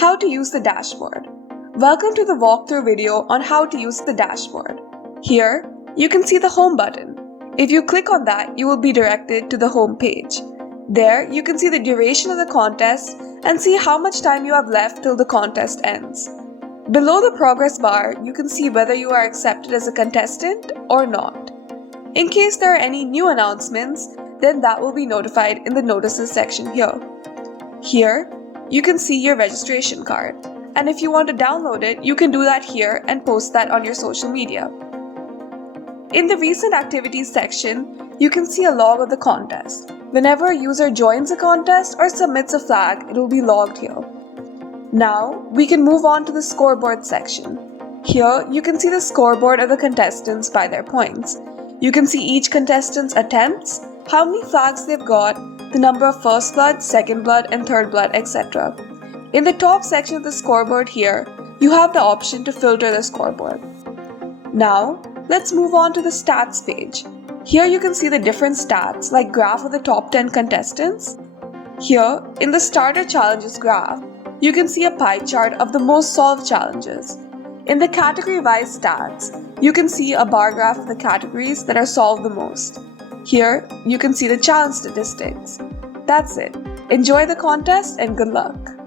How to use the dashboard. Welcome to the walkthrough video on how to use the dashboard. Here, you can see the home button. If you click on that, you will be directed to the home page. There, you can see the duration of the contest and see how much time you have left till the contest ends. Below the progress bar, you can see whether you are accepted as a contestant or not. In case there are any new announcements, then that will be notified in the notices section here. Here, you can see your registration card. And if you want to download it, you can do that here and post that on your social media. In the recent activities section, you can see a log of the contest. Whenever a user joins a contest or submits a flag, it will be logged here. Now, we can move on to the scoreboard section. Here, you can see the scoreboard of the contestants by their points. You can see each contestant's attempts, how many flags they've got, the number of first blood, second blood, and third blood, etc. In the top section of the scoreboard here, you have the option to filter the scoreboard. Now, let's move on to the stats page. Here you can see the different stats like graph of the top 10 contestants. Here, in the starter challenges graph, you can see a pie chart of the most solved challenges. In the category-wise stats, you can see a bar graph of the categories that are solved the most. Here, you can see the challenge statistics. That's it. Enjoy the contest and good luck!